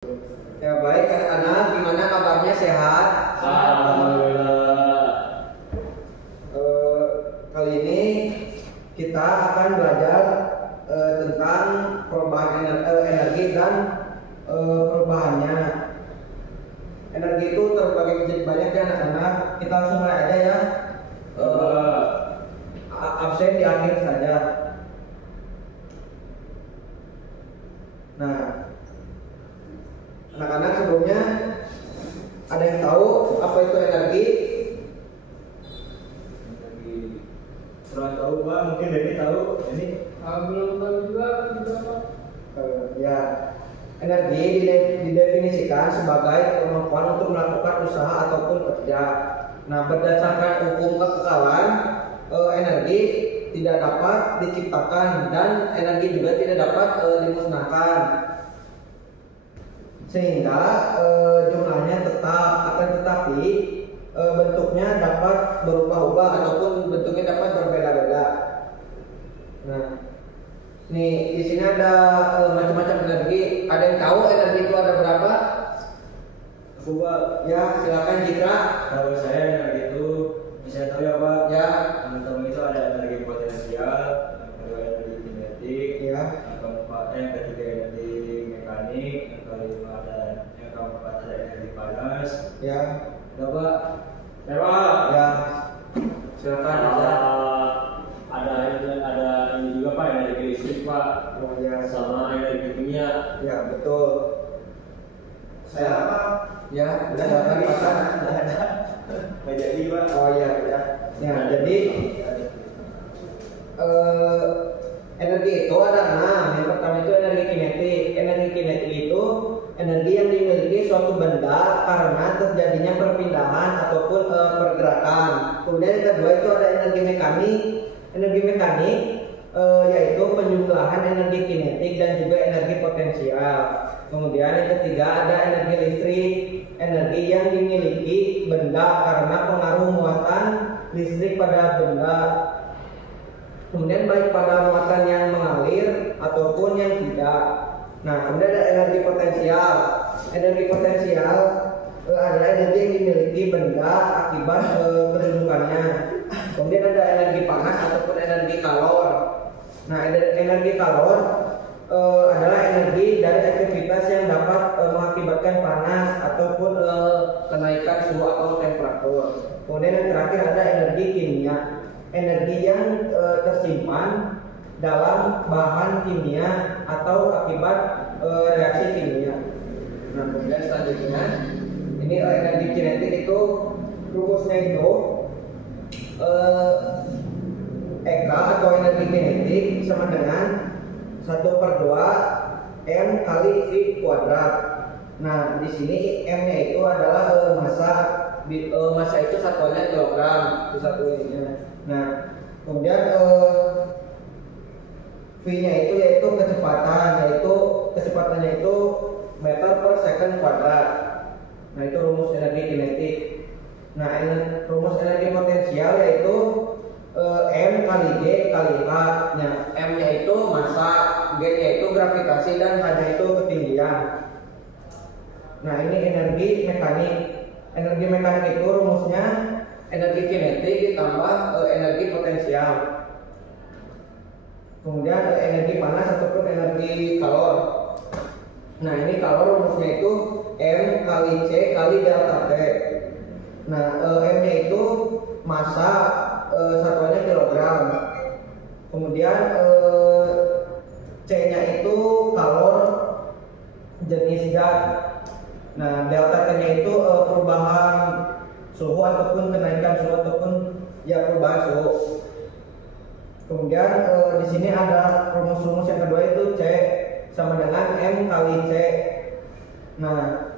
Ya baik anak-anak, gimana kabarnya, sehat? Alhamdulillah. Kali ini kita akan belajar tentang perubahan energi dan perubahannya. Energi itu terbagi menjadi banyak ya anak-anak. Kita langsung mulai aja ya. Absen di akhir saja. Nah, anak-anak sebelumnya ada yang tahu apa itu energi? Kurang tahu Pak, mungkin Denny tahu. Ini Belum tahu juga Pak. Ya, energi didefinisikan sebagai kemampuan untuk melakukan usaha ataupun kerja. Nah, berdasarkan hukum kekekalan, energi tidak dapat diciptakan dan energi juga tidak dapat dimusnahkan, sehingga jumlahnya tetap, akan tetapi bentuknya dapat berubah-ubah ataupun bentuknya dapat berbeda-beda. Nah, nih di sini ada macam-macam energi. Ada yang tahu energi itu ada berapa? aku Pak, Ya, silakan Jika. kalau saya energi itu bisa tahu ya Pak. Ya, Teman-teman itu ada energi potensial, yang kedua energi kinetik, ya, yang ketiga energi mekanik, yang keempat ada energi panas. ya, Ya Pak. Ya Pak. ya. Silakan aja. Ada ini juga Pak, energi listrik Pak, Oh, ya, sama energi kimia. ya betul. Saya apa? Ya, silakan Pak. Nggak jadi Pak. Oh ya, ya. Ya, jadi energi itu ada 6. Yang pertama itu energi kinetik. Energi kinetik itu energi yang dimiliki suatu benda karena terjadinya perpindahan ataupun pergerakan. Kemudian yang kedua itu ada energi mekanik. Energi mekanik yaitu penjumlahan energi kinetik dan juga energi potensial. Kemudian yang ketiga ada energi listrik, energi yang dimiliki benda karena pengaruh muatan listrik pada benda. Kemudian baik pada muatan yang mengalir ataupun yang tidak. Nah, kemudian ada energi potensial. Energi potensial adalah energi yang dimiliki benda akibat kedudukannya. Kemudian ada energi panas ataupun energi kalor. Nah, energi kalor adalah energi dari aktivitas yang dapat mengakibatkan panas ataupun kenaikan suhu atau temperatur. Kemudian yang terakhir ada energi kimia. Energi yang tersimpan dalam bahan kimia atau akibat reaksi kimia. Nah, kemudian selanjutnya ini energi kinetik itu rumusnya itu EK atau energi kinetik sama dengan 1/2 M kali V kuadrat. Nah, di sini M-nya itu adalah massa. Massa itu satuannya kilogram, itu satu ininya. Nah, kemudian V-nya itu yaitu kecepatannya itu meter per second kuadrat. Nah, itu rumus energi kinetik. Nah, rumus energi potensial yaitu M kali G kali H. Nah, M-nya itu massa, G-nya itu gravitasi, dan H-nya itu ketinggian. Nah, ini energi mekanik. Energi mekanik itu rumusnya energi kinetik ditambah energi potensial. Kemudian energi panas ataupun energi kalor. Nah, ini kalor rumusnya itu M kali C kali delta T. Nah, M-nya itu massa, satuannya kilogram. Kemudian C-nya itu kalor jenis zat. Nah, delta T-nya itu perubahan suhu ataupun kenaikan suhu ataupun ya perubahan suhu. Kemudian di sini ada rumus-rumus yang kedua itu C sama dengan M kali C. Nah,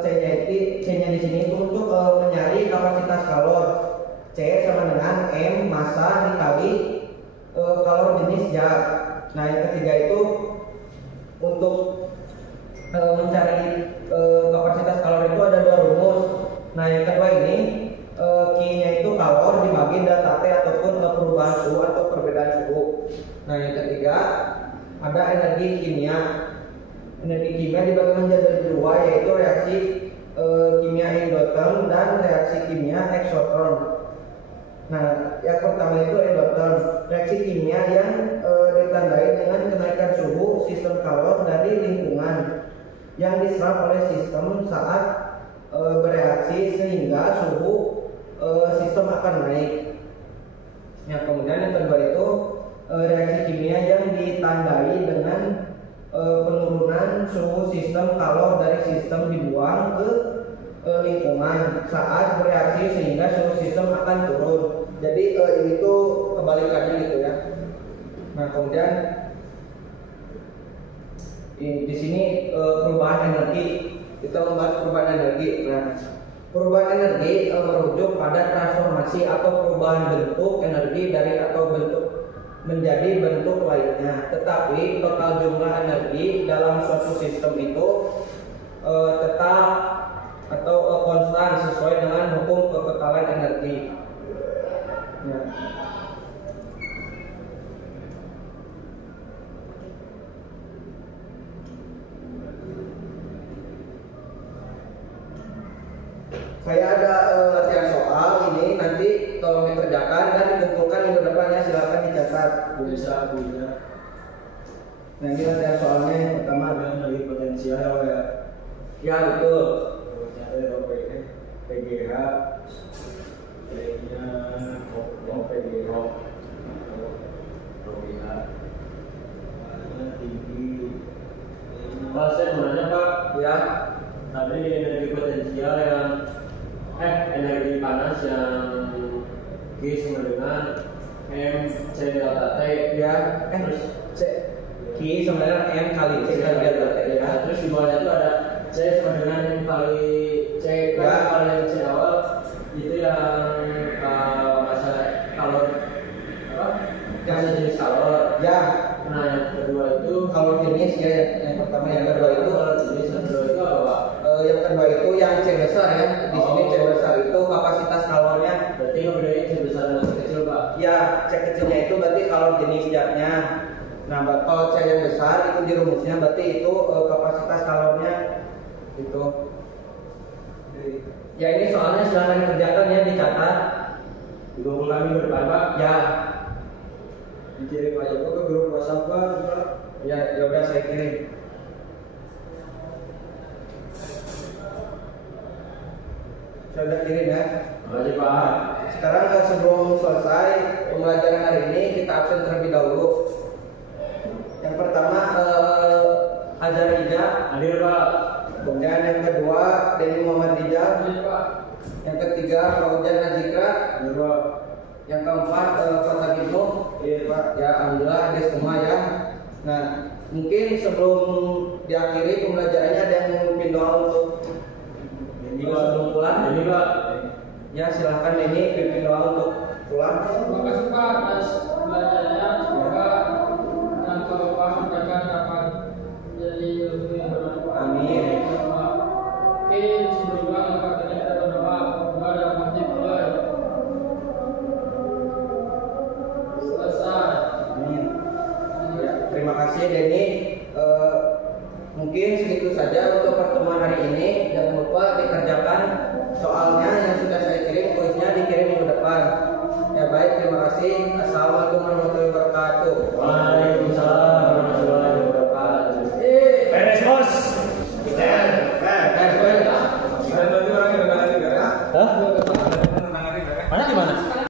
C-nya di sini itu untuk mencari kapasitas kalor. C sama dengan M massa dikali kalor jenis zat. Nah, yang ketiga itu untuk mencari kapasitas kalor itu ada 2 rumus. Nah, yang kedua ini Q-nya itu kalor dibagi delta T ataupun perubahan suhu atau perbedaan suhu. Nah, yang ketiga ada energi kimia. Energi kimia dibagi menjadi dua, yaitu reaksi kimia endoterm dan reaksi kimia eksoterm. Nah, yang pertama itu endoterm, reaksi kimia yang ditandai dengan kenaikan suhu sistem kalor dari lingkungan yang diserap oleh sistem saat bereaksi sehingga suhu sistem akan naik. Yang kemudian yang kedua itu reaksi kimia yang ditandai dengan penurunan suhu sistem kalor dari sistem dibuang ke lingkungan saat bereaksi sehingga suhu sistem akan turun. Jadi ini tuh kebalikannya gitu ya. Nah kemudian di sini perubahan energi, kita membahas perubahan energi. Nah perubahan energi merujuk pada transformasi atau perubahan bentuk energi dari atau bentuk menjadi bentuk lainnya, tetapi total jumlah energi dalam suatu sistem itu tetap atau konstan sesuai dengan hukum kekekalan energi. Nah. Saya ada latihan soal ini, nanti tolong dikerjakan dan dikumpulkan minggu depan ya, silakan dicatat. Bisa punya. Nah ini latihan soalnya yang pertama Energi potensial ya. ya betul. Ada PGH, lainnya PGH, mana tinggi. Pak, saya mau nanya Pak, Ya tadi energi potensial yang energi panas yang G sama dengan M C delta T ya terus C Q sama dengan M kali C kali delta T ya. terus di bawahnya itu ada C sama dengan M kali C Ya. kali C awal itu yang masalah kalor apa? Yang jenis kalor. Ya Nah yang kedua itu kalau jenis ya yang pertama, yang kedua itu kalau jenis yang kedua itu apa Pak? yang kedua itu yang C besar ya. Di sini C besar itu kapasitas kalornya. Berarti ngebedain C besar dan C kecil Pak. Ya C kecilnya itu berarti kalor jenis zatnya. Nah kalau C yang besar itu di rumusnya berarti itu kapasitas kalornya itu. Ya ini soalnya silahkan kerjakan ya, dicatat. Dikumpulkan minggu depan Pak. Ya Dikirim aja ke grup WhatsApp Pak. ya udah saya kirim. Saya udah kirim ya. Makasih Pak. Sekarang sebelum selesai pembelajaran hari ini kita absen terlebih dahulu. Yang pertama Azhar Rija, Hadir Pak. kemudian yang kedua Denny Muhammad Rija, Iya Pak. yang ketiga Faujan Nazikra, Hadir Pak. yang keempat Fatah Ibnu. Iya Pak. Ya alhamdulillah ada semua ya. Nah mungkin sebelum diakhiri pembelajarannya ada yang memimpin doa untuk Ini sebelum pulang. Ini Pak. Ya silahkan Denny pimpin doa untuk pulang. Terima kasih Pak atas belajarnya. Semoga yang Bapak sampaikan dapat menjadi lebih bermanfaat. Amin. Oke, sebelumnya kita berdoa. Doa dalam hati mulai. Selesai. Amin. Ya, terima kasih Denny. Mungkin segitu saja untuk pertemuan hari ini. Jangan lupa dikerjakan soalnya yang sudah saya kirim, kuisnya dikirim minggu depan. Ya baik, terima kasih. Assalamualaikum warahmatullahi wabarakatuh. Waalaikumsalam warahmatullahi wabarakatuh. Beres bos. Baik. Hah? Mana di mana?